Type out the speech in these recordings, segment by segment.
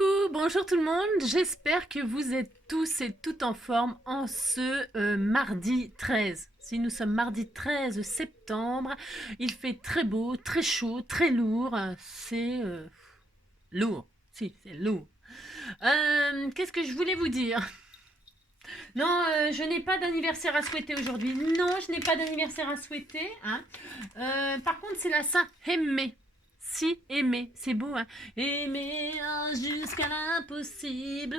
Coucou, bonjour tout le monde, j'espère que vous êtes tous et toutes en forme en ce mardi 13. Si nous sommes mardi 13 septembre, il fait très beau, très chaud, très lourd, c'est lourd, si, c'est lourd. Qu'est-ce que je voulais vous dire? Non, je n'ai pas d'anniversaire à souhaiter aujourd'hui. Non, je n'ai pas d'anniversaire à souhaiter. Hein. Par contre, c'est la Saint-Aimé. Si, aimer, c'est beau, hein. Aimer jusqu'à l'impossible.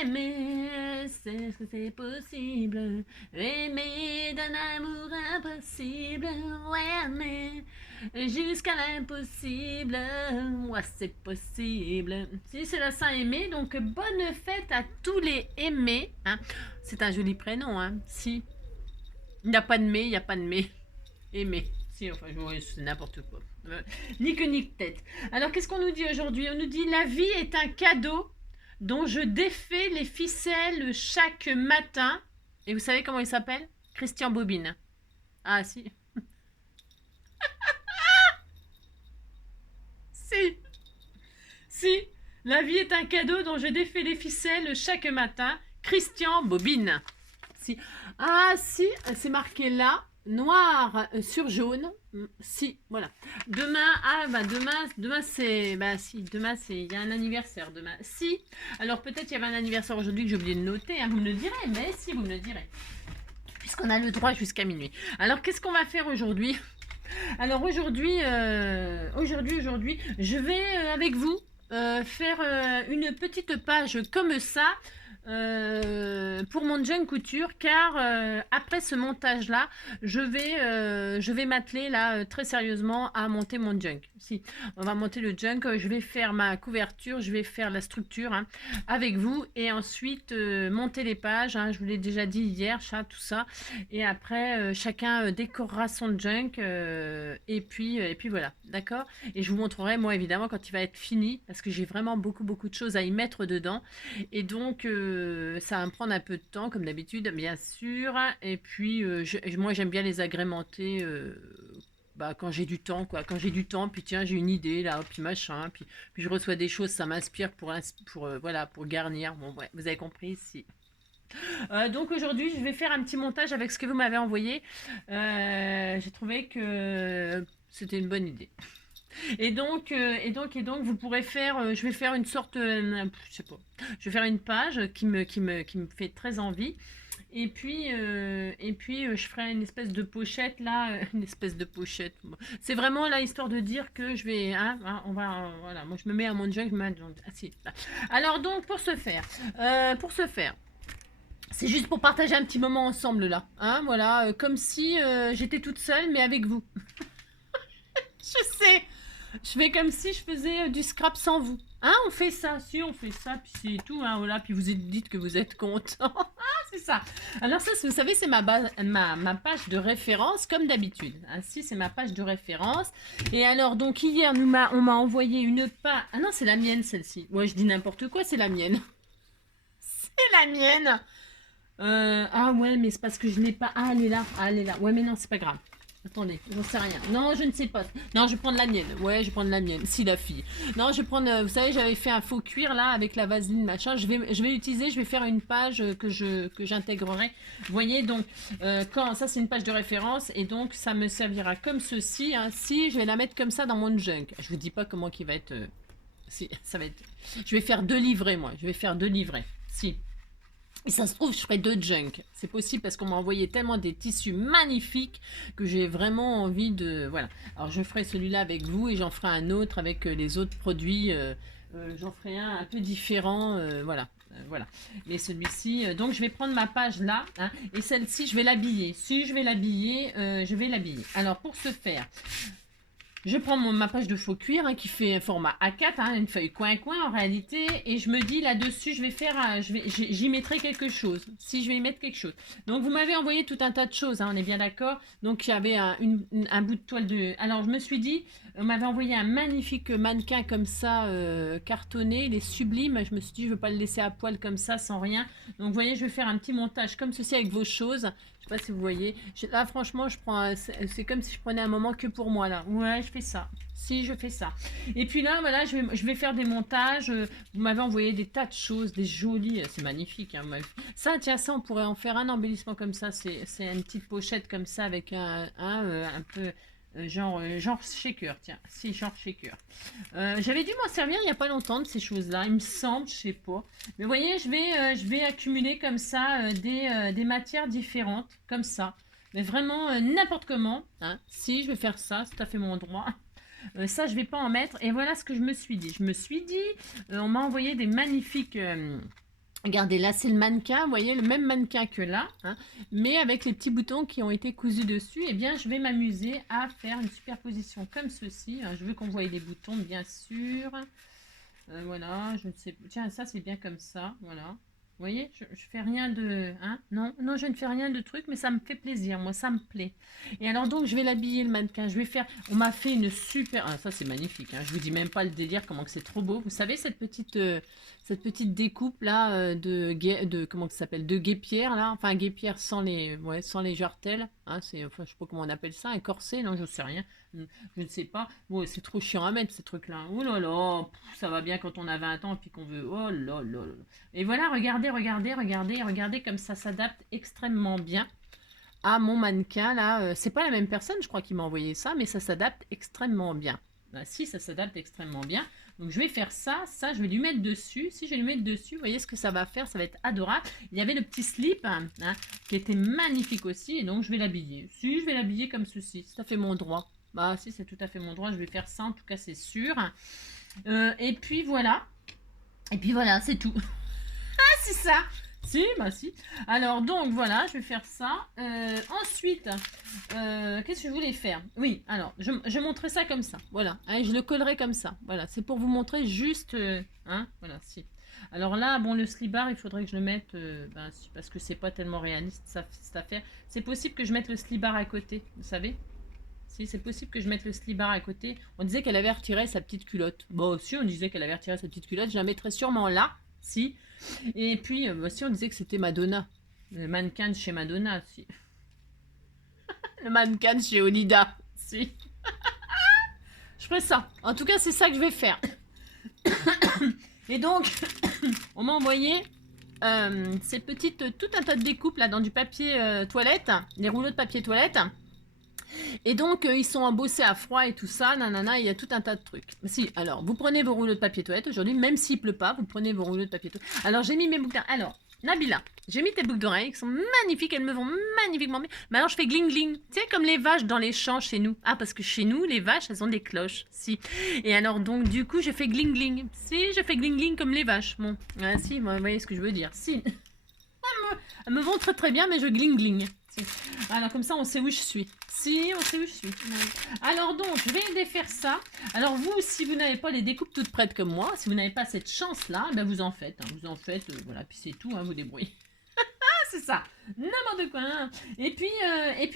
Aimer, c'est possible. Aimer d'un amour impossible. Ouais, aimer jusqu'à l'impossible. Ouais, c'est possible. Si, c'est la Saint-Aimé, donc bonne fête à tous les aimés. Hein. C'est un joli prénom, hein. Si. Il n'y a pas de mai, il n'y a pas de mai. Aimé. Si, enfin, c'est n'importe quoi. Ni queue ni tête. Alors, qu'est-ce qu'on nous dit aujourd'hui? On nous dit la vie est un cadeau dont je défais les ficelles chaque matin. Et vous savez comment il s'appelle? Christian Bobine. Ah, si. Si. Si. La vie est un cadeau dont je défais les ficelles chaque matin. Christian Bobine. Si. Ah, si, c'est marqué là. Noir sur jaune. Si, voilà. Demain, demain c'est, si, demain c'est, il y a un anniversaire demain. Si, alors peut-être il y avait un anniversaire aujourd'hui que j'ai oublié de noter, hein, vous me le direz, mais si, vous me le direz. Puisqu'on a le droit jusqu'à minuit. Alors qu'est-ce qu'on va faire aujourd'hui? Alors aujourd'hui, je vais avec vous faire une petite page comme ça pour mon junk couture, car après ce montage là je vais m'atteler là très sérieusement à monter mon junk. Si on va monter le junk, je vais faire ma couverture, je vais faire la structure hein, avec vous, et ensuite monter les pages hein, je vous l'ai déjà dit hier, ça, tout ça, et après chacun décorera son junk et puis voilà, d'accord. Et je vous montrerai moi évidemment quand il va être fini, parce que j'ai vraiment beaucoup de choses à y mettre dedans, et donc ça va me prendre un peu de temps, comme d'habitude, bien sûr. Et puis, moi, j'aime bien les agrémenter quand j'ai du temps, quoi. Quand j'ai du temps, puis tiens, j'ai une idée, là, puis machin. Puis je reçois des choses, ça m'inspire voilà, pour garnir. Bon, ouais, vous avez compris, si. Donc aujourd'hui, je vais faire un petit montage avec ce que vous m'avez envoyé. J'ai trouvé que c'était une bonne idée. Et donc, vous pourrez faire, je vais faire une sorte, je sais pas, je vais faire une page qui me fait très envie. Je ferai une espèce de pochette là, une espèce de pochette. Bon. C'est vraiment là histoire de dire que je vais, on va, voilà, moi je me mets à mon junk, je me mets là. Alors donc pour ce faire, c'est juste pour partager un petit moment ensemble là, hein, voilà, comme si j'étais toute seule mais avec vous. Je sais. Je fais comme si je faisais du scrap sans vous. Hein, on fait ça, si on fait ça, puis c'est tout, hein, voilà, puis vous dites que vous êtes content. Ah, c'est ça. Alors ça, vous savez, c'est ma page de référence, comme d'habitude. Ainsi, c'est ma page de référence. Et alors, donc, hier, on m'a envoyé une page... Ah non, c'est la mienne, celle-ci. Ouais, je dis n'importe quoi, c'est la mienne. C'est la mienne. Ah ouais, mais c'est parce que je n'ai pas... Ah, elle est là. Ah, elle est là. Ouais, mais non, c'est pas grave. Attendez, j'en sais rien. Non, je ne sais pas. Non, je vais prendre la mienne. Ouais, je vais prendre la mienne. Si, la fille. Non, je vais prendre... vous savez, j'avais fait un faux cuir, là, avec la vaseline, machin. Je vais l'utiliser. Je vais faire une page que j'intégrerai. Vous voyez, donc, ça, c'est une page de référence. Et donc, ça me servira comme ceci. Hein. Si, je vais la mettre comme ça dans mon junk. Je vous dis pas comment il va être... si, ça va être... Je vais faire 2 livrets, moi. Je vais faire 2 livrets. Si. Et ça se trouve, je ferai 2 junk. C'est possible parce qu'on m'a envoyé tellement des tissus magnifiques que j'ai vraiment envie de... Voilà. Alors, je ferai celui-là avec vous et j'en ferai un autre avec les autres produits. J'en ferai un peu différent. Voilà. Voilà. Mais celui-ci... donc, je vais prendre ma page là. Hein, et celle-ci, je vais l'habiller. Si je vais l'habiller, je vais l'habiller. Alors, pour ce faire... Je prends ma page de faux cuir hein, qui fait un format A4, hein, une feuille coin-coin en réalité, et je me dis là-dessus, j'y mettrai quelque chose, si je vais y mettre quelque chose. Donc vous m'avez envoyé tout un tas de choses, hein, on est bien d'accord. Donc il y avait un bout de toile de... Alors je me suis dit, on m'avait envoyé un magnifique mannequin comme ça, cartonné, il est sublime. Je me suis dit, je ne veux pas le laisser à poil comme ça, sans rien. Donc vous voyez, je vais faire un petit montage comme ceci avec vos choses. Je sais pas si vous voyez. Là, franchement, c'est comme si je prenais un moment que pour moi, là. Ouais, je fais ça. Si, je fais ça. Et puis là, voilà, je vais faire des montages. Vous m'avez envoyé des tas de choses, des jolies. C'est magnifique. Hein, ça, tiens, ça, on pourrait en faire un embellissement comme ça. C'est une petite pochette comme ça avec un peu... genre shaker, tiens, si, genre shaker. J'avais dû m'en servir il n'y a pas longtemps de ces choses-là, il me semble, je sais pas. Mais vous voyez, je vais accumuler comme ça des matières différentes, comme ça. Mais vraiment n'importe comment. Hein. Si, je vais faire ça, c'est tout à fait mon droit. Ça, je vais pas en mettre. Et voilà ce que je me suis dit. Je me suis dit, on m'a envoyé des magnifiques... regardez, là, c'est le mannequin. Vous voyez, le même mannequin que là. Hein, mais avec les petits boutons qui ont été cousus dessus. Eh bien, je vais m'amuser à faire une superposition comme ceci. Hein, je veux qu'on voie les boutons, bien sûr. Voilà, je ne sais pas. Tiens, ça, c'est bien comme ça. Voilà. Vous voyez, je fais rien de... Hein, non, non, je ne fais rien de truc, mais ça me fait plaisir. Moi, ça me plaît. Et alors, donc, je vais l'habiller, le mannequin. Je vais faire... On m'a fait une super... Ah, ça, c'est magnifique. Hein. Je vous dis même pas le délire, comment que c'est trop beau. Vous savez, cette petite découpe, là, comment que ça s'appelle? De guêpière, là. Enfin, guêpière sans les jartelles. Hein, enfin, je sais pas comment on appelle ça. Un corset, non, je sais rien. Je ne sais pas. Bon, c'est trop chiant à mettre, ces trucs-là. Oh là là, ça va bien quand on a 20 ans et puis qu'on veut... Oh là là là. Et voilà, regardez comme ça s'adapte extrêmement bien à mon mannequin, là. C'est pas la même personne, je crois, qui m'a envoyé ça, mais ça s'adapte extrêmement bien. Bah, si, ça s'adapte extrêmement bien. Donc, je vais faire ça, je vais lui mettre dessus. Si je vais lui mettre dessus, vous voyez ce que ça va faire, ça va être adorable. Il y avait le petit slip, hein, qui était magnifique aussi, et donc je vais l'habiller. Si, je vais l'habiller comme ceci, c'est tout à fait mon droit. Bah si, c'est tout à fait mon droit, je vais faire ça, en tout cas c'est sûr. Et puis voilà, c'est tout. Ah, c'est ça. Si, bah si. Alors donc voilà, je vais faire ça. Ensuite, qu'est-ce que je voulais faire? Oui, alors je montrerai ça comme ça. Voilà, hein, je le collerai comme ça. Voilà, c'est pour vous montrer juste, hein, voilà, si. Alors là, bon, le slibard, il faudrait que je le mette, parce que c'est pas tellement réaliste cette affaire. C'est possible que je mette le slibard à côté, vous savez? Si, c'est possible que je mette le slibard à côté. On disait qu'elle avait retiré sa petite culotte. Bon, si, on disait qu'elle avait retiré sa petite culotte, je la mettrais sûrement là, si. Et puis, si, on disait que c'était Madonna. Le mannequin de chez Madonna, si. Le mannequin de chez Olida, si. Je ferai ça. En tout cas, c'est ça que je vais faire. Et donc, on m'a envoyé ces petites, tout un tas de découpes là dans du papier toilette, les rouleaux de papier toilette. Et donc, ils sont embossés à froid et tout ça, nanana, il y a tout un tas de trucs. Si, alors, vous prenez vos rouleaux de papier toilette aujourd'hui, même s'il pleut pas, vous prenez vos rouleaux de papier toilette. Alors, j'ai mis mes boucles d'oreilles. Alors, Nabila, j'ai mis tes boucles d'oreilles qui sont magnifiques, elles me vont magnifiquement bien. Mais alors, je fais gling gling. Tu sais, comme les vaches dans les champs chez nous. Ah, parce que chez nous, les vaches, elles ont des cloches. Si. Et alors, donc, du coup, je fais gling gling. Si, je fais gling gling comme les vaches. Bon, si, vous voyez ce que je veux dire. Si. Elles me vont très très bien, mais je gling gling. Si. Alors, comme ça, on sait où je suis. Si, on sait où je suis. Alors donc, je vais défaire ça. Alors vous, si vous n'avez pas les découpes toutes prêtes comme moi, si vous n'avez pas cette chance-là, ben vous en faites. Hein, vous en faites, voilà, puis c'est tout, hein, vous débrouillez. Ah, c'est ça, n'importe quoi. Hein. Et puis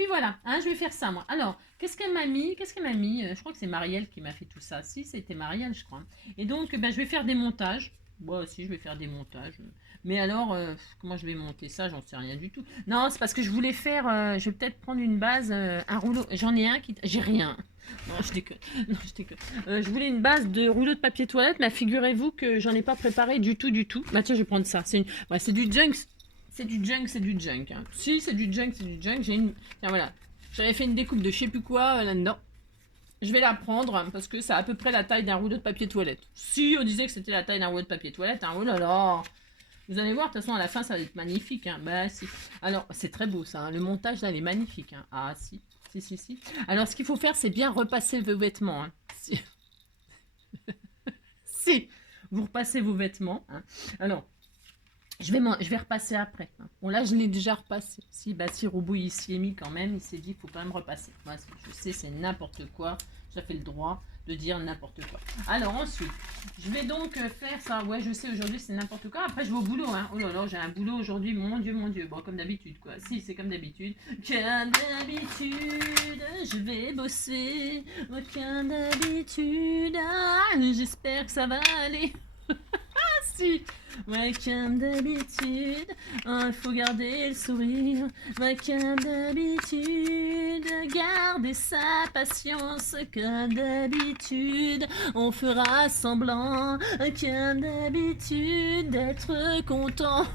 voilà, hein, je vais faire ça moi. Alors, qu'est-ce qu'elle m'a mis? Je crois que c'est Marielle qui m'a fait tout ça. Si, c'était Marielle, je crois. Et donc, ben, je vais faire des montages. Moi aussi, je vais faire des montages. Mais alors, comment je vais monter ça? J'en sais rien du tout. Non, c'est parce que je voulais faire... je vais peut-être prendre une base, un rouleau. J'en ai un qui... J'ai rien. Non, je déconne. Non, je déconne. Je voulais une base de rouleau de papier toilette, mais figurez-vous que j'en ai pas préparé du tout. Bah tiens, je vais prendre ça. C'est du junk. C'est du junk. Hein. Si, c'est du junk. J'ai une... Tiens, voilà. J'avais fait une découpe de je sais plus quoi là-dedans. Je vais la prendre parce que c'est à peu près la taille d'un rouleau de papier toilette. Si on disait que c'était la taille d'un rouleau de papier toilette, hein, oh là là. Vous allez voir, de toute façon, à la fin, ça va être magnifique. Hein. Bah, si. Alors, c'est très beau, ça. Hein. Le montage, là, il est magnifique. Hein. Ah, si. Si. Alors, ce qu'il faut faire, c'est bien repasser vos vêtements. Hein. Si. Si. Vous repassez vos vêtements. Hein. Alors, je vais repasser après. Hein. Bon, là, je l'ai déjà repassé. Si Robou, il s'y est mis quand même. Il s'est dit, il faut quand même repasser. Moi, je sais, c'est n'importe quoi. J'ai fait le droit de dire n'importe quoi. Alors, ensuite, je vais donc faire ça. Ouais, je sais, aujourd'hui, c'est n'importe quoi. Après, je vais au boulot. Hein. Oh là là, j'ai un boulot aujourd'hui. Mon Dieu. Bon, comme d'habitude, quoi. Si, c'est comme d'habitude. Comme d'habitude, je vais bosser. Comme d'habitude. Ah, j'espère que ça va aller. Si. Ouais, comme d'habitude, il faut garder le sourire. Ouais, comme d'habitude, garder sa patience. Comme d'habitude, on fera semblant, comme d'habitude, d'être content.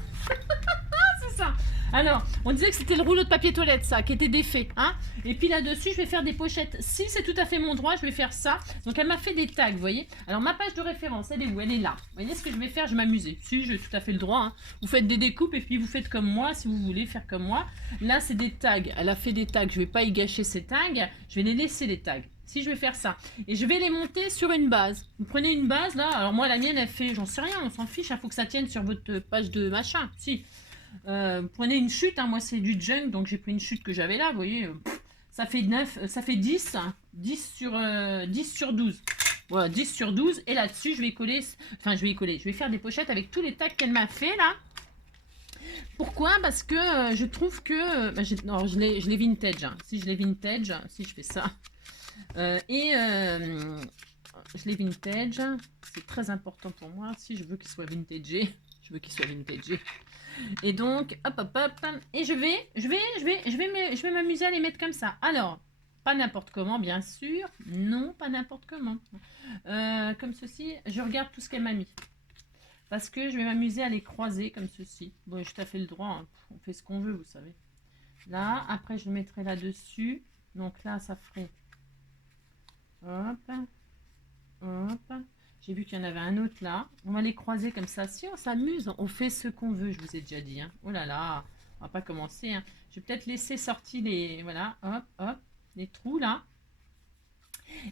C'est ça. Alors, on disait que c'était le rouleau de papier toilette, ça, qui était défait. Hein, et puis là-dessus, je vais faire des pochettes. Si c'est tout à fait mon droit, je vais faire ça. Donc, elle m'a fait des tags, vous voyez. Alors, ma page de référence, elle est où? Elle est là. Vous voyez ce que je vais faire? Je vais m'amuser. Si, j'ai tout à fait le droit. Hein. Vous faites des découpes et puis vous faites comme moi, si vous voulez faire comme moi. Là, c'est des tags. Elle a fait des tags. Je ne vais pas y gâcher ces tags. Je vais les laisser, les tags. Si, je vais faire ça. Et je vais les monter sur une base. Vous prenez une base, là. Alors, moi, la mienne, elle fait, j'en sais rien, on s'en fiche. Il faut que ça tienne sur votre page de machin. Si. Prenez une chute, hein, moi c'est du junk, donc j'ai pris une chute que j'avais là, vous voyez, ça fait 9, ça fait 10, 10 sur 12. Voilà, 10 sur 12, et là-dessus je vais coller, je vais faire des pochettes avec tous les tags qu'elle m'a fait là. Pourquoi? Parce que je trouve que, non, je l'ai vintage, hein. Si je l'ai vintage, si je fais ça, je l'ai vintage, c'est très important pour moi, si je veux qu'il soit vintagé, je veux qu'il soit vintagé. Et donc, hop, hop, hop, et je vais m'amuser à les mettre comme ça. Alors, pas n'importe comment, bien sûr. Non, pas n'importe comment. Comme ceci, je regarde tout ce qu'elle m'a mis. Parce que je vais m'amuser à les croiser comme ceci. Bon, j'ai tout à fait le droit, hein. On fait ce qu'on veut, vous savez. Là, après, je le mettrai là-dessus. Donc là, ça ferait... Hop, hop... J'ai vu qu'il y en avait un autre là. On va les croiser comme ça. Si on s'amuse, on fait ce qu'on veut, je vous ai déjà dit. Hein. Oh là là, on va pas commencer. Hein. Je vais peut-être laisser sortir les... Voilà, hop, hop, les trous là.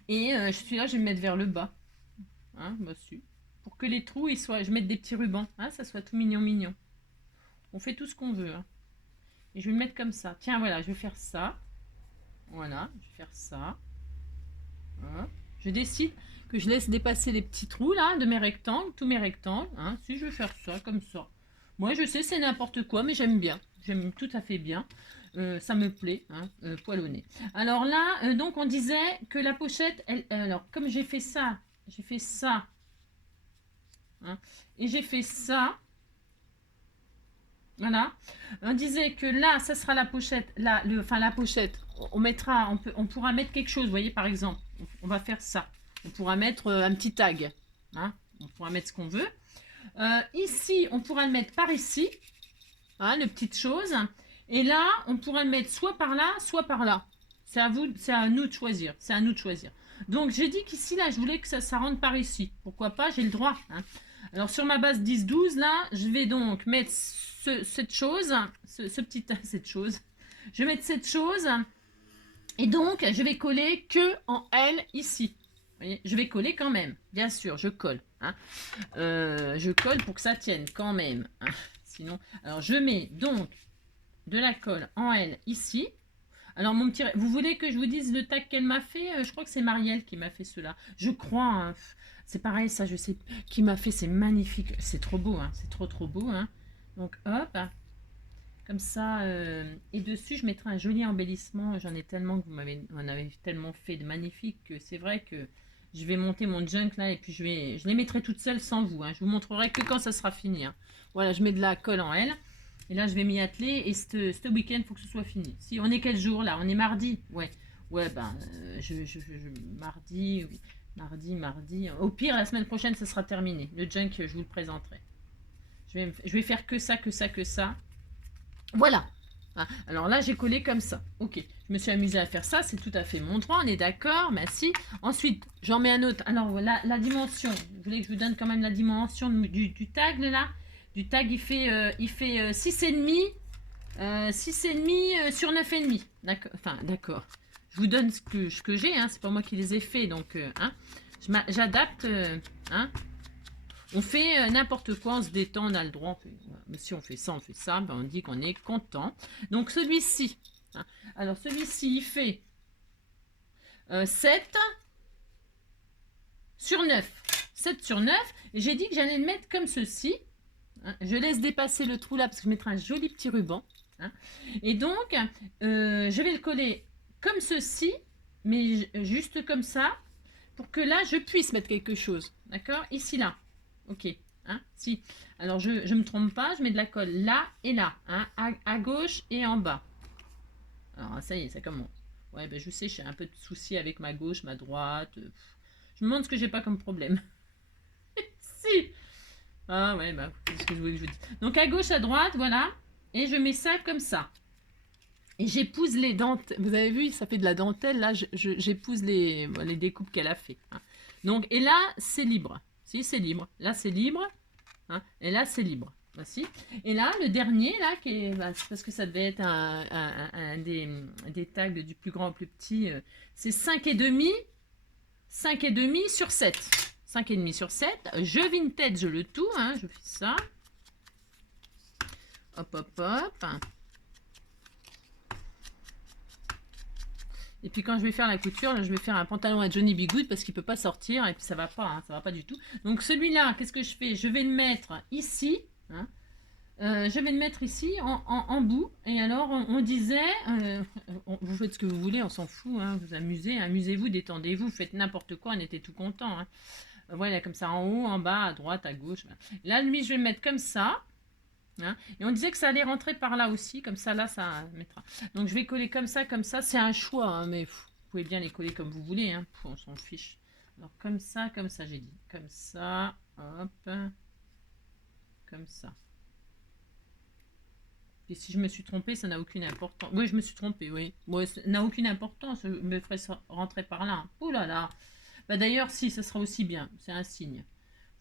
Et celui-là, je vais me mettre vers le bas. Hein, dessus. Pour que les trous, ils soient... Je vais mettre des petits rubans. Hein, ça soit tout mignon, mignon. On fait tout ce qu'on veut. Hein. Et je vais le mettre comme ça. Tiens, voilà, je vais faire ça. Voilà, je vais faire ça. Hop. Je décide que je laisse dépasser les petits trous là de mes rectangles, tous mes rectangles. Hein, si je veux faire ça comme ça. Moi je sais c'est n'importe quoi mais j'aime bien. J'aime tout à fait bien. Ça me plaît, hein, poilonné. Alors là, donc on disait que la pochette, alors comme j'ai fait ça, hein, et j'ai fait ça. Voilà. On disait que là, ça sera la pochette. Là, la pochette, on pourra mettre quelque chose. Vous voyez, par exemple, on va faire ça. On pourra mettre un petit tag. Hein, on pourra mettre ce qu'on veut. Ici, on pourra le mettre par ici. Hein, le petite chose. Et là, on pourra le mettre soit par là, soit par là. C'est à nous de choisir. C'est à nous de choisir. Donc, j'ai dit qu'ici, là, je voulais que ça rentre par ici. Pourquoi pas? J'ai le droit. Hein. Alors, sur ma base 10-12, là, je vais donc mettre cette chose, cette chose. Je vais mettre cette chose. Et donc, je vais coller que en L ici. Vous voyez, je vais coller quand même. Bien sûr, je colle. Hein. Je colle pour que ça tienne quand même. Hein. Sinon, alors je mets donc de la colle en L ici. Alors, mon petit... Vous voulez que je vous dise le tag qu'elle m'a fait? Je crois que c'est Marielle qui m'a fait cela. Je crois. Hein. C'est pareil, ça, je sais qui m'a fait. C'est magnifique. C'est trop beau. Hein. C'est trop, trop beau. Hein. Donc, hop. Comme ça. Et dessus, je mettrai un joli embellissement. J'en ai tellement que vous m'en avez tellement fait de magnifique que c'est vrai que je vais monter mon junk là. Et puis, je les mettrai toutes seules sans vous. Hein. Je vous montrerai que quand ça sera fini. Hein. Voilà, je mets de la colle en L. Et là, je vais m'y atteler. Et ce week-end, il faut que ce soit fini. Si on est quel jour là? On est mardi. Ouais. Ouais, ben, mardi, oui. Mardi. Au pire, la semaine prochaine, ça sera terminé. Le junk, je vous le présenterai. Je vais faire que ça. Voilà. Ah, alors là, j'ai collé comme ça. Ok. Je me suis amusée à faire ça. C'est tout à fait mon droit. On est d'accord. Merci. Ensuite, j'en mets un autre. Alors, voilà, la dimension. Vous voulez que je vous donne quand même la dimension du tag, là? Du tag, il fait 6,5 6,5 sur 9,5. D'accord. Enfin, d'accord. Je vous donne ce que j'ai. Hein. C'est pas moi qui les ai fait. Donc, hein, j'adapte. Hein. On fait n'importe quoi, on se détend, on a le droit. Mais si on fait ça, ben on dit qu'on est content. Donc, celui-ci. Hein. Alors, celui-ci, il fait 7 sur 9. 7 sur 9. Et j'ai dit que j'allais le mettre comme ceci. Hein. Je laisse dépasser le trou là parce que je mettrai un joli petit ruban. Hein. Et donc, je vais le coller comme ceci, mais juste comme ça, pour que là, je puisse mettre quelque chose. D'accord? Ici, là. Ok. Hein, si. Alors, je me trompe pas, je mets de la colle là et là, hein, à gauche et en bas. Alors, ça y est, ça commence. Ouais, ben je sais, j'ai un peu de soucis avec ma gauche, ma droite. Je me demande ce que j'ai pas comme problème. Si. Ah ouais, bah, c'est ce que je voulais que je vous dise. Donc, à gauche, à droite, voilà. Et je mets ça comme ça. Et j'épouse les dentelles. Vous avez vu, ça fait de la dentelle. Là, j'épouse les découpes qu'elle a fait. Hein. Donc, et là, c'est libre. Si, c'est libre. Là, c'est libre. Hein. Et là, c'est libre. Voici. Et là, le dernier, là, qui est, bah, c'est parce que ça devait être un des tags du plus grand au plus petit. C'est 5,5. 5,5 sur 7. 5,5 sur 7. Je vintage le tout. Hein. Je fais ça. Hop, hop, hop. Et puis quand je vais faire la couture, là, je vais faire un pantalon à Johnny B. Good parce qu'il peut pas sortir et puis ça va pas, hein, ça va pas du tout. Donc celui-là, qu'est-ce que je fais? Je vais le mettre ici, hein, je vais le mettre ici en bout. Et alors on disait, vous faites ce que vous voulez, on s'en fout, hein, vous amusez, amusez-vous, détendez-vous, faites n'importe quoi, on était tout content. Hein. Voilà, comme ça, en haut, en bas, à droite, à gauche. Voilà. Là, lui, je vais le mettre comme ça. Hein. Et on disait que ça allait rentrer par là aussi, comme ça là ça mettra. Donc je vais coller comme ça, c'est un choix, hein, mais vous pouvez bien les coller comme vous voulez, hein. On s'en fiche. Alors comme ça j'ai dit. Comme ça, hop, comme ça. Et si je me suis trompée, ça n'a aucune importance. Oui, je me suis trompée, oui. Bon, ça n'a aucune importance, je me ferai rentrer par là. Oh là là. Bah d'ailleurs, si, ça sera aussi bien, c'est un signe.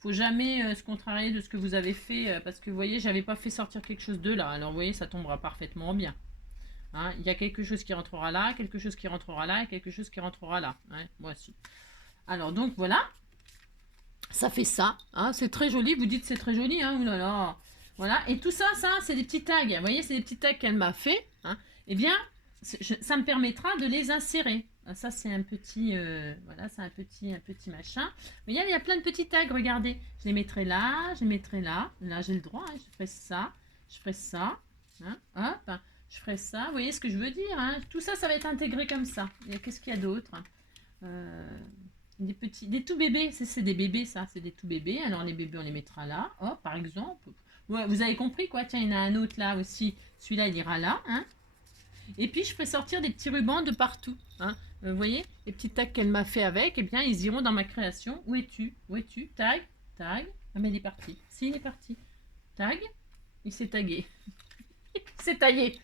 Faut jamais se contrarier de ce que vous avez fait, parce que vous voyez, j'avais pas fait sortir quelque chose de là. Alors vous voyez, ça tombera parfaitement bien. Hein, il y a quelque chose qui rentrera là, quelque chose qui rentrera là, et quelque chose qui rentrera là. Hein, voici. Alors donc voilà, ça fait ça. Hein, c'est très joli. Vous dites c'est très joli. Hein, oulala. Voilà. Et tout ça, c'est des petits tags. Vous voyez, c'est des petits tags qu'elle m'a fait. Hein. Eh bien, ça me permettra de les insérer. Ça, c'est un petit, voilà, c'est un petit machin. Mais il y a plein de petits tags, regardez. Je les mettrai là, je les mettrai là. Là, j'ai le droit, hein, je ferai ça, je ferai ça. Hein, hop, je ferai ça. Vous voyez ce que je veux dire, hein. Tout ça, ça va être intégré comme ça. Qu'est-ce qu'il y a d'autre? Des petits, des tout bébés. C'est des bébés, ça, c'est des tout bébés. Alors, les bébés, on les mettra là. Oh, par exemple. Ouais, vous avez compris, quoi. Tiens, il y en a un autre là aussi. Celui-là, il ira là, hein. Et puis, je ferai sortir des petits rubans de partout. Hein. Vous voyez, les petits tags qu'elle m'a fait avec, eh bien, ils iront dans ma création. Où es-tu? Où es-tu? Tag, tag. Ah, mais il est parti. Si, il est parti. Tag. Il s'est tagué. Il s'est taillé.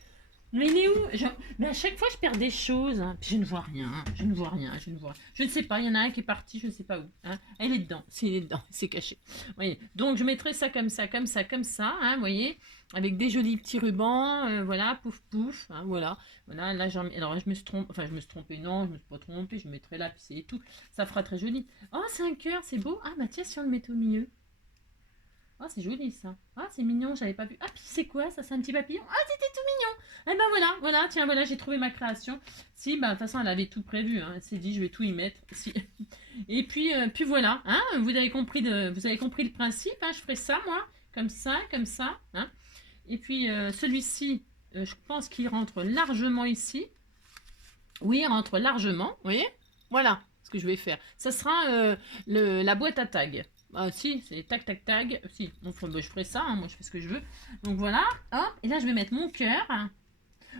Mais il est où? Mais à chaque fois, je perds des choses. Hein. Puis je ne vois rien. Je ne vois rien. Je ne sais pas. Il y en a un qui est parti. Je ne sais pas où. Hein. Elle est dedans. Si, il est dedans. C'est caché. Vous voyez. Donc, je mettrai ça comme ça, comme ça, comme ça. Hein, vous voyez. Avec des jolis petits rubans. Voilà. Pouf, pouf. Hein, voilà. Voilà. Là, alors, je me suis trompée. Enfin, je me suis trompée. Non, je me suis pas trompée. Je mettrai là. Puis c'est tout. Ça fera très joli. Oh, c'est un cœur. C'est beau. Ah, bah tiens, si on le met au milieu. Ah, c'est joli ça. Ah, c'est mignon, j'avais pas vu. Ah, puis c'est quoi ça? C'est un petit papillon. Ah, c'était tout mignon. Eh ben voilà, tiens, voilà, j'ai trouvé ma création. Si, bah de toute façon, elle avait tout prévu. Hein. Elle s'est dit, je vais tout y mettre. Si. Et puis voilà. Hein, vous avez compris le principe. Hein, je ferai ça, moi, comme ça, comme ça. Hein. Et puis celui-ci, je pense qu'il rentre largement ici. Oui, il rentre largement. Vous voyez? Voilà ce que je vais faire. Ça sera la boîte à tag. Ah si, c'est tac tac tac. Si, donc je ferai ça, hein, moi je fais ce que je veux. Donc voilà, hop, et là je vais mettre mon cœur.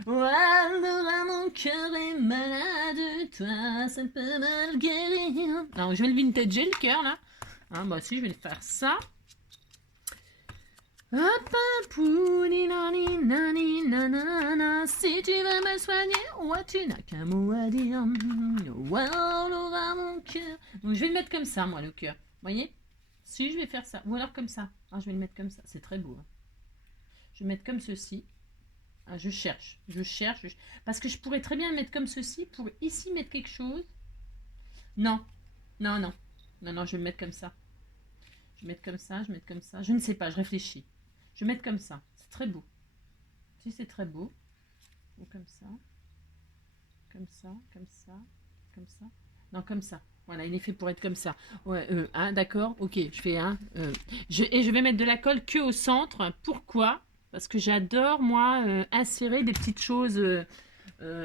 Mon cœur est malade, toi ça peut mal guérir. Alors je vais le vintager le cœur là. Hein, bah si, je vais le faire ça. Hop, pouli nani nani nanana. Si tu veux me soigner, ouais, tu n'as qu'un mot à dire. Ouais, on aura mon cœur. Donc je vais le mettre comme ça, moi, le cœur. Vous voyez? Si, je vais faire ça. Ou alors comme ça. Ah, je vais le mettre comme ça. C'est très beau. Hein. Je vais mettre comme ceci. Ah, je cherche. Parce que je pourrais très bien le mettre comme ceci pour ici mettre quelque chose. Non. Non, non. Non, non, je vais le mettre comme ça. Je vais mettre comme ça, je vais mettre comme ça. Je ne sais pas, je réfléchis. Je vais mettre comme ça. C'est très beau. Si, c'est très beau. Ou comme ça. Comme ça, comme ça, comme ça. Non, comme ça. Voilà, il est fait pour être comme ça. Ouais, hein, d'accord, ok, je fais un. Et je vais mettre de la colle que au centre. Pourquoi? Parce que j'adore, moi, insérer des petites choses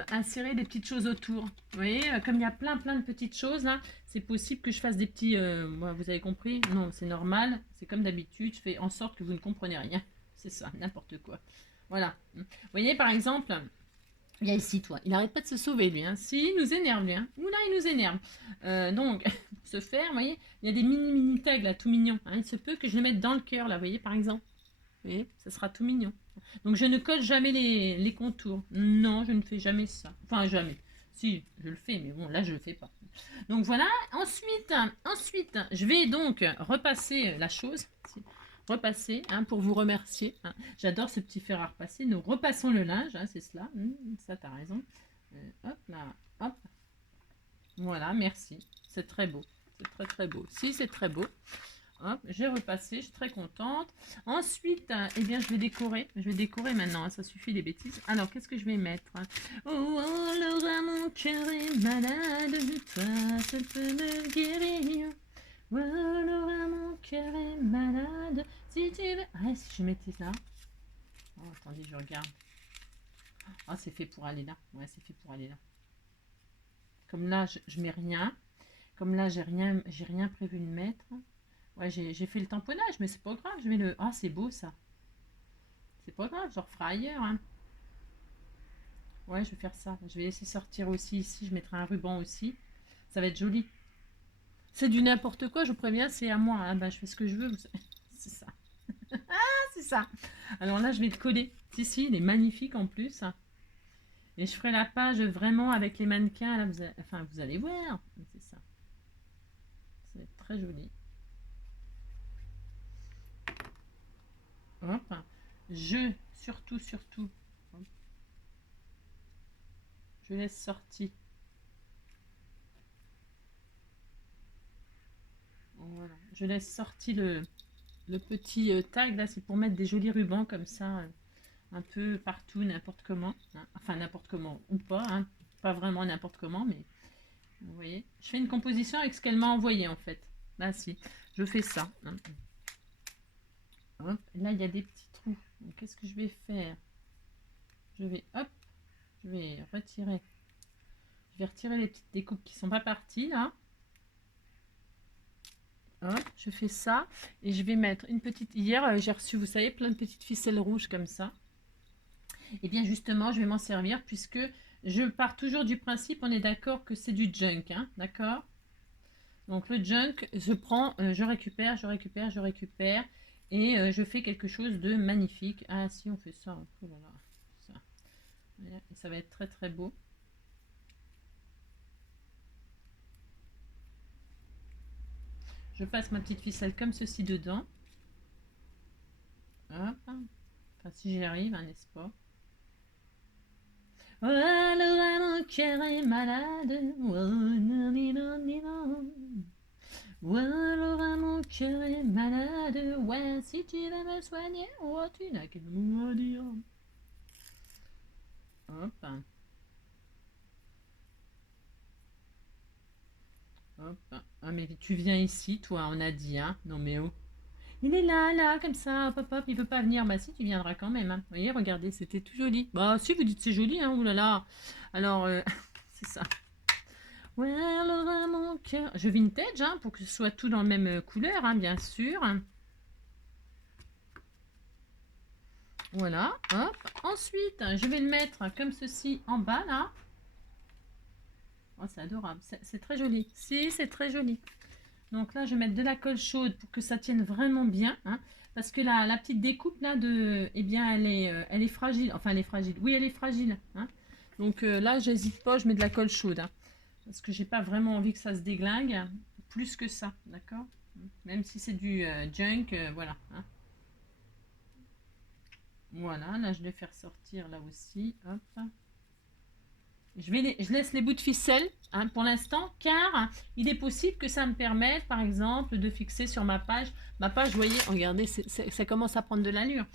insérer des petites choses autour. Vous voyez, comme il y a plein de petites choses là, c'est possible que je fasse des petits... vous avez compris? Non, c'est normal, c'est comme d'habitude, je fais en sorte que vous ne comprenez rien. C'est ça, n'importe quoi. Voilà. Vous voyez, par exemple, il y a ici, toi, il n'arrête pas de se sauver, lui. Hein. Si, il nous énerve, lui. Hein. Oula, il nous énerve. Donc, pour ce faire, vous voyez, il y a des mini tags, là, tout mignons. Hein. Il se peut que je les mette dans le cœur, là, vous voyez, par exemple. Vous voyez, ça sera tout mignon. Donc, je ne colle jamais les contours. Non, je ne fais jamais ça. Enfin, jamais. Si, je le fais, mais bon, là, je le fais pas. Donc, voilà. Ensuite, je vais donc repasser la chose. Repasser hein, pour vous remercier. Hein. J'adore ce petit fer à repasser. Nous repassons le linge, hein, c'est cela. Ça, t'as raison. Hop là, hop. Voilà, merci. C'est très beau. C'est très beau. Si, c'est très beau. Hop, j'ai repassé, je suis très contente. Ensuite, eh bien, je vais décorer. Je vais décorer maintenant, hein, ça suffit les bêtises. Alors, qu'est-ce que je vais mettre? Oh, Laura, mon cœur est malade. Toi, ça peut me guérir. Oh, Laura, mon cœur est malade. Si tu veux... Ah, si je mettais ça. Oh, attendez, je regarde. Ah, c'est fait pour aller là. Ouais, c'est fait pour aller là. Comme là, je mets rien. Comme là, j'ai rien prévu de mettre. Ouais, j'ai fait le tamponnage, mais c'est pas grave. Je vais le... Ah, c'est beau, ça. C'est pas grave, je referai ailleurs. Hein. Ouais, je vais faire ça. Je vais laisser sortir aussi ici. Je mettrai un ruban aussi. Ça va être joli. C'est du n'importe quoi, je vous préviens, c'est à moi. Hein. Ben, je fais ce que je veux. C'est ça. Ah, c'est ça. Alors là, je vais le coller. Si, il est magnifique en plus. Et je ferai la page vraiment avec les mannequins. Là, vous allez voir. C'est ça. C'est très joli. Hop. Surtout, hop. Je laisse sortir. Voilà. Je laisse sortir le petit tag là, c'est pour mettre des jolis rubans comme ça, un peu partout, n'importe comment. Hein. Enfin, n'importe comment ou pas, hein. Pas vraiment n'importe comment, mais vous voyez. Je fais une composition avec ce qu'elle m'a envoyé en fait. Là, si, je fais ça. Hein. Hop. Là, il y a des petits trous. Qu'est-ce que je vais faire? Je vais, hop, je vais retirer. Je vais retirer les petites découpes qui sont pas parties là. Hop, je fais ça et je vais mettre une petite... Hier, j'ai reçu, vous savez, plein de petites ficelles rouges comme ça. Et bien justement, je vais m'en servir puisque je pars toujours du principe, on est d'accord que c'est du junk, hein, d'accord? Donc le junk, je prends, je récupère et je fais quelque chose de magnifique. Ah si, on fait ça, oh là là, ça. Et ça va être très beau. Je passe ma petite ficelle comme ceci dedans. Hop. Enfin, si j'y arrive, hein, n'est-ce pas? Oh, alors mon cœur est malade. Oh, non, non, non. Oh, alors mon cœur est malade. Ouais, si tu veux me soigner, oh, tu n'as qu'à me dire. Hop. Hop. Ah, mais tu viens ici, toi, on a dit, hein. Non, mais oh. Il est là, comme ça, hop, il veut pas venir. Bah si, tu viendras quand même. Hein. Vous voyez, regardez, c'était tout joli. Bah si, vous dites c'est joli, hein, oulala. Alors, c'est ça. Ouais, alors mon cœur. Je vintage, hein, pour que ce soit tout dans la même couleur, hein, bien sûr. Voilà, hop. Ensuite, je vais le mettre comme ceci en bas, là. Oh, c'est adorable. C'est très joli. Si, c'est très joli. Donc là, je vais mettre de la colle chaude pour que ça tienne vraiment bien. Hein, parce que la petite découpe là, eh bien, elle est fragile. Enfin, elle est fragile. Oui, elle est fragile. Hein. Donc là, j'hésite pas, je mets de la colle chaude. Hein, parce que j'ai pas vraiment envie que ça se déglingue. Plus que ça, d'accord? Même si c'est du junk, voilà. Hein. Voilà, là, je vais faire sortir là aussi. Hop. Je laisse les bouts de ficelle hein, pour l'instant, car il est possible que ça me permette, par exemple, de fixer sur ma page. Ma page, vous voyez, regardez, ça commence à prendre de l'allure.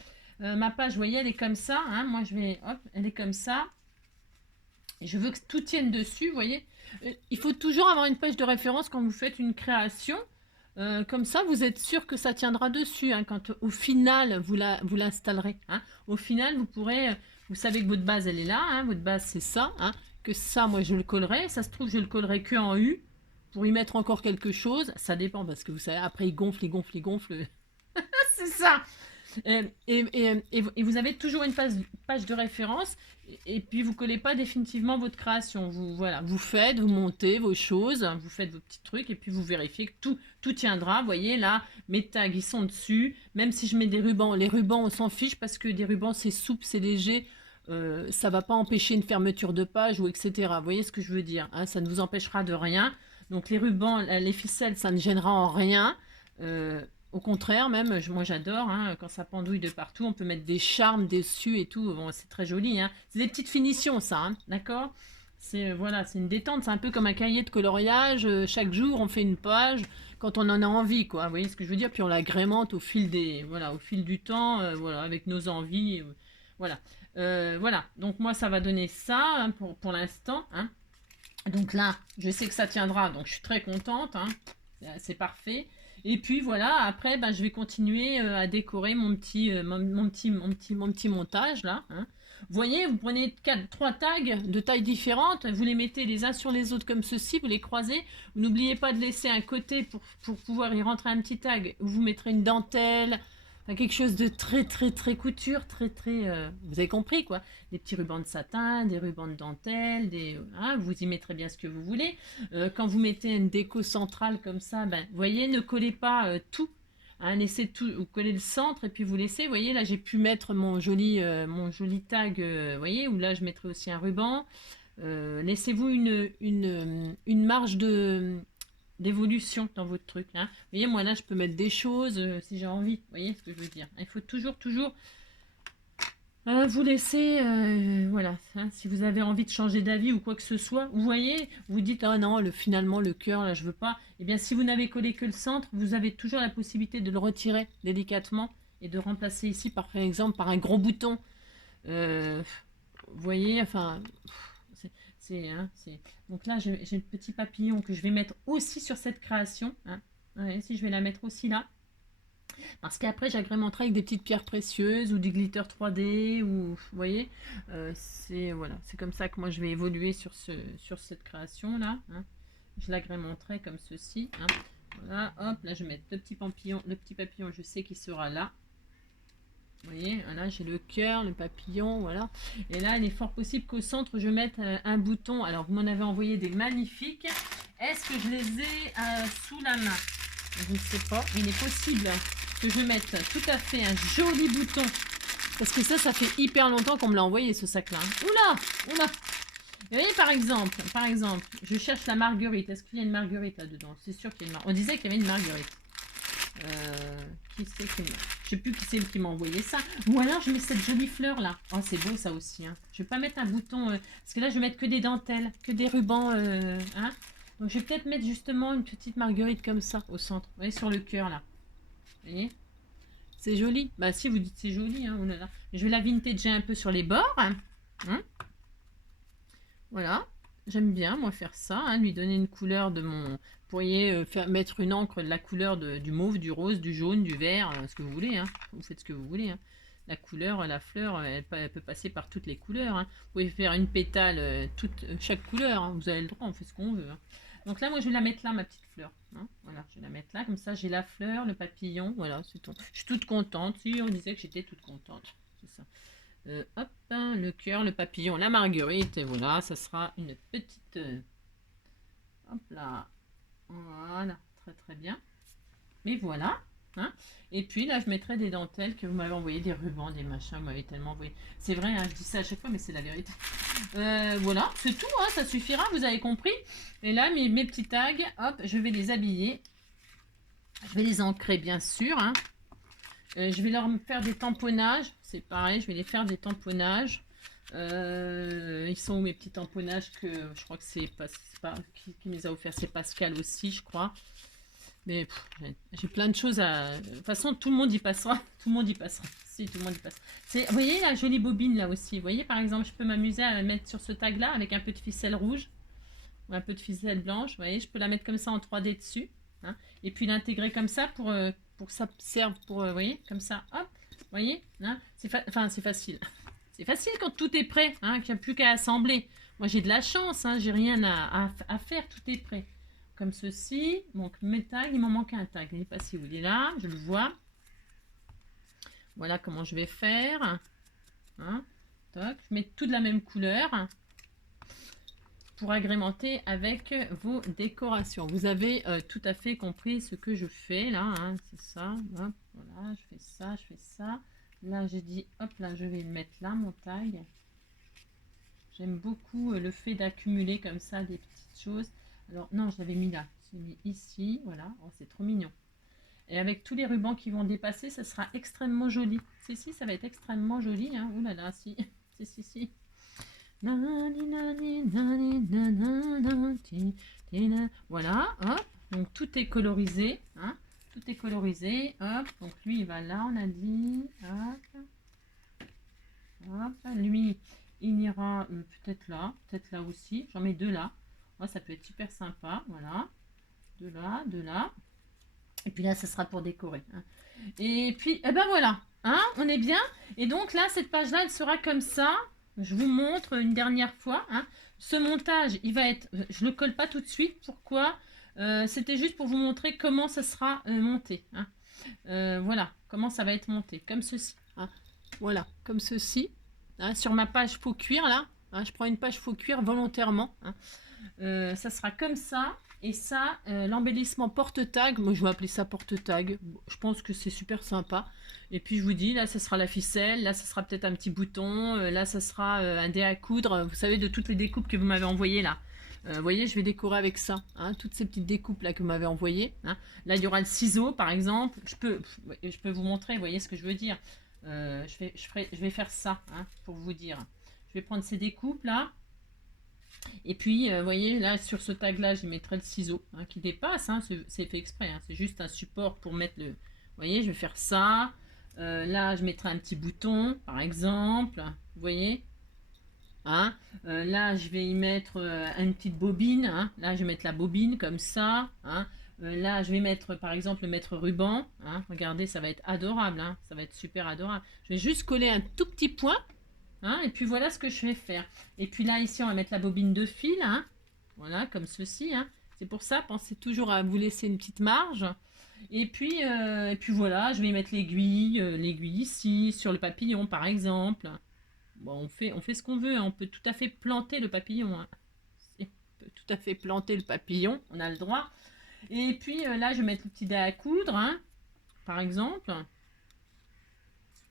Ma page, vous voyez, elle est comme ça. Hein, moi, je vais, hop, elle est comme ça. Et je veux que tout tienne dessus, vous voyez. Il faut toujours avoir une page de référence quand vous faites une création. Comme ça, vous êtes sûr que ça tiendra dessus, hein, quand au final vous l'installerez. Hein. Au final, vous pourrez, vous savez que votre base elle est là, hein, votre base c'est ça, hein, que ça, moi je le collerai. Ça se trouve, je le collerai que en U pour y mettre encore quelque chose. Ça dépend parce que vous savez, après il gonfle, il gonfle, il gonfle. C'est ça. Et vous avez toujours une page de référence et puis vous collez pas définitivement votre création. Vous, voilà, vous faites, vous montez vos choses, vous faites vos petits trucs et puis vous vérifiez que tout tiendra. Vous voyez là, mes tags ils sont dessus. Même si je mets des rubans, les rubans on s'en fiche parce que des rubans c'est souple, c'est léger. Ça va pas empêcher une fermeture de page ou etc. Vous voyez ce que je veux dire, hein, ça ne vous empêchera de rien. Donc les rubans, les ficelles, ça ne gênera en rien. Au contraire, même, moi j'adore, hein, quand ça pendouille de partout, on peut mettre des charmes dessus et tout, bon, c'est très joli. Hein. C'est des petites finitions, ça, hein, d'accord. C'est voilà, c'est une détente, c'est un peu comme un cahier de coloriage. Chaque jour, on fait une page quand on en a envie, quoi. Vous voyez ce que je veux dire? Puis on l'agrémente au fil voilà, au fil du temps, voilà, avec nos envies, voilà. Voilà. Donc moi, ça va donner ça hein, pour l'instant. Hein. Donc là, je sais que ça tiendra, donc je suis très contente. Hein. C'est parfait. Et puis voilà, après, ben, je vais continuer à décorer mon petit montage là. Hein. Vous voyez, vous prenez 3 tags de tailles différentes, vous les mettez les uns sur les autres comme ceci, vous les croisez. Vous n'oubliez pas de laisser un côté pour pouvoir y rentrer un petit tag. Vous mettrez une dentelle, enfin, quelque chose de très couture, vous avez compris quoi. Des petits rubans de satin, des rubans de dentelle, hein, vous y mettrez bien ce que vous voulez. Quand vous mettez une déco centrale comme ça, ben, vous voyez, ne collez pas tout. Hein, laissez tout, vous collez le centre et puis vous laissez. Vous voyez, là j'ai pu mettre mon joli tag, vous voyez, où là je mettrai aussi un ruban. Laissez-vous une marge d'évolution dans votre truc. Hein. Vous voyez, moi là je peux mettre des choses si j'ai envie. Vous voyez ce que je veux dire. Il faut toujours vous laissez, voilà, hein, si vous avez envie de changer d'avis ou quoi que ce soit, vous voyez, vous dites, ah non, finalement, le cœur, là, je veux pas. Eh bien, si vous n'avez collé que le centre, vous avez toujours la possibilité de le retirer délicatement et de remplacer ici, par exemple, par un gros bouton. Vous voyez, enfin, hein, donc là, j'ai le petit papillon que je vais mettre aussi sur cette création. Hein. Ouais, si je vais la mettre aussi là. Parce qu'après, j'agrémenterai avec des petites pierres précieuses ou du glitter 3D. Ou, vous voyez, voilà, c'est comme ça que moi je vais évoluer sur cette création-là. Hein. Je l'agrémenterai comme ceci. Hein. Voilà, hop, là je vais mettre le petit papillon, je sais qu'il sera là. Vous voyez, là j'ai le cœur, le papillon, voilà. Et là, il est fort possible qu'au centre, je mette un bouton. Alors, vous m'en avez envoyé des magnifiques. Est-ce que je les ai sous la main? Je ne sais pas. Il est possible que je mette tout à fait un joli bouton. Parce que ça fait hyper longtemps qu'on me l'a envoyé, ce sac-là. Oula, oula. Vous voyez, par exemple, je cherche la marguerite. Est-ce qu'il y a une marguerite là-dedans? C'est sûr qu'il y a une marguerite. On disait qu'il y avait une marguerite. Qui c'est qui m'a... Je sais plus qui c'est qui m'a envoyé ça. Ou alors je mets cette jolie fleur là. Oh, c'est beau ça aussi. Hein. Je vais pas mettre un bouton... parce que là, je vais mettre que des dentelles, que des rubans. Hein. Donc je vais peut-être mettre justement une petite marguerite comme ça au centre. Vous voyez, sur le cœur là. Vous voyez? C'est joli. Bah si, vous dites c'est joli. Hein. Oh là là. Je vais la vintager un peu sur les bords. Hein. Voilà. J'aime bien, moi, faire ça. Hein, lui donner une couleur de mon... Vous pourriez mettre une encre de la couleur du mauve, du rose, du jaune, du vert, ce que vous voulez. Hein. Vous faites ce que vous voulez. Hein. La couleur, la fleur, elle peut passer par toutes les couleurs. Hein. Vous pouvez faire une pétale, chaque couleur. Hein. Vous avez le droit, on fait ce qu'on veut. Hein. Donc là, moi, je vais la mettre là, ma petite fleur. Hein. Voilà, je vais la mettre là. Comme ça, j'ai la fleur, le papillon. Voilà, c'est tout. Je suis toute contente. Si, on disait que j'étais toute contente. C'est ça. Hop, hein, le cœur, le papillon, la marguerite. Et voilà, ça sera une petite... hop là. Voilà, très bien. Et voilà. Hein. Et puis là, je mettrai des dentelles que vous m'avez envoyé, des rubans, des machins, vous m'avez tellement envoyé. C'est vrai, hein, je dis ça à chaque fois, mais c'est la vérité. Voilà, c'est tout, hein, ça suffira, vous avez compris. Et là, mes petits tags, hop, je vais les habiller. Je vais les ancrer, bien sûr. Hein. Je vais leur faire des tamponnages. C'est pareil, je vais les faire des tamponnages. Ils sont où mes petits tamponnages que je crois que c'est pas qui me les a offert, c'est Pascal aussi, je crois. Mais j'ai plein de choses à... De toute façon, tout le monde y passera. Tout le monde y passera. Si, tout le monde y passera. Vous voyez la jolie bobine là aussi. Vous voyez, par exemple, je peux m'amuser à la mettre sur ce tag là avec un peu de ficelle rouge ou un peu de ficelle blanche. Vous voyez, je peux la mettre comme ça en 3D dessus. hein, et puis l'intégrer comme ça pour que ça serve pour, vous voyez, comme ça, hop, vous voyez, hein, c'est facile. C'est facile quand tout est prêt, hein, qu'il n'y a plus qu'à assembler. Moi, j'ai de la chance, hein, j'ai rien à faire, tout est prêt. Comme ceci, donc mes tags, il m'en manque un tag, il n'est pas si où il est là, je le vois. Voilà comment je vais faire. Hein, toc, je mets tout de la même couleur pour agrémenter avec vos décorations. Vous avez tout à fait compris ce que je fais là, hein, c'est ça. Hop, voilà, je fais ça, je fais ça. Là, j'ai dit, hop là, je vais le mettre là, mon tag. J'aime beaucoup le fait d'accumuler comme ça des petites choses. Alors, non, je l'avais mis là. Je l'ai mis ici, voilà. Oh, c'est trop mignon. Et avec tous les rubans qui vont dépasser, ça sera extrêmement joli. Si, ça va être extrêmement joli. Hein. Ouh là là, si. Si. Voilà, hop. Donc, tout est colorisé. Hein. Tout est colorisé. Hop. Donc, lui, il va là, on a dit. Hop. Hop. Lui, il ira peut-être là aussi. J'en mets deux là. Oh, ça peut être super sympa. Voilà. De là. Et puis là, ça sera pour décorer. Hein. Et puis, eh ben voilà. Hein, on est bien. Et donc là, cette page-là, elle sera comme ça. Je vous montre une dernière fois. Hein. Ce montage, il va être... Je ne le colle pas tout de suite. Pourquoi c'était juste pour vous montrer comment ça sera monté. Hein. Voilà, comment ça va être monté. Comme ceci. Hein. Voilà, comme ceci. Hein, sur ma page faux cuir, là. Hein, je prends une page faux cuir volontairement. Hein. Ça sera comme ça. Et ça, l'embellissement porte-tag, moi je vais appeler ça porte-tag. Je pense que c'est super sympa. Et puis je vous dis, là, ça sera la ficelle. Là, ça sera peut-être un petit bouton. Là, ça sera un dé à coudre. Vous savez, de toutes les découpes que vous m'avez envoyées là. Vous voyez, je vais décorer avec ça. Hein, toutes ces petites découpes là que vous m'avez envoyées. Hein. Là, il y aura le ciseau, par exemple. Je peux vous montrer, vous voyez ce que je veux dire. Je vais faire ça, hein, pour vous dire. Je vais prendre ces découpes là. Et puis, vous voyez, là, sur ce tag-là, je mettrai le ciseau hein, qui dépasse. Hein, c'est fait exprès. Hein, c'est juste un support pour mettre le... Vous voyez, je vais faire ça. Là, je mettrai un petit bouton, par exemple. Vous voyez hein, là, je vais y mettre une petite bobine. Hein, là, je vais mettre la bobine comme ça. Hein, là, je vais mettre, par exemple, le mettre ruban. Hein, regardez, ça va être adorable. Hein, ça va être super adorable. Je vais juste coller un tout petit point. Hein, et puis voilà ce que je vais faire. Et puis là, ici, on va mettre la bobine de fil. Hein, voilà, comme ceci. Hein. C'est pour ça, pensez toujours à vous laisser une petite marge. Et puis voilà, je vais mettre l'aiguille ici, sur le papillon, par exemple. Bon, on fait ce qu'on veut. Hein. On peut tout à fait planter le papillon. Hein. On peut tout à fait planter le papillon. On a le droit. Et puis là, je vais mettre le petit dé à coudre. Hein, par exemple.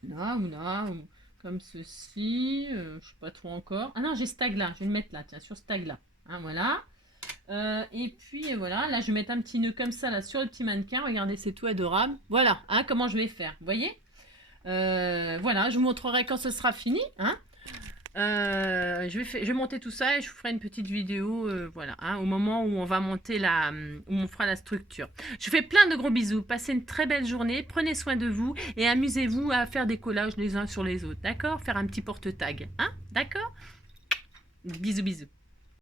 Là ou là. Ou... Comme ceci, je sais pas trop encore. Ah non, j'ai ce tag là, je vais le mettre là, tiens, sur ce tag là. Hein, voilà. Et puis voilà, là je vais mettre un petit nœud comme ça là sur le petit mannequin. Regardez, c'est tout adorable. Voilà, hein, comment je vais faire, vous voyez. Voilà, je vous montrerai quand ce sera fini. Hein. Je vais monter tout ça et je vous ferai une petite vidéo, voilà, hein, au moment où on va monter où on fera la structure. Je vous fais plein de gros bisous, passez une très belle journée, prenez soin de vous et amusez-vous à faire des collages les uns sur les autres, d'accord? Faire un petit porte-tag, hein, d'accord? Bisous, bisous.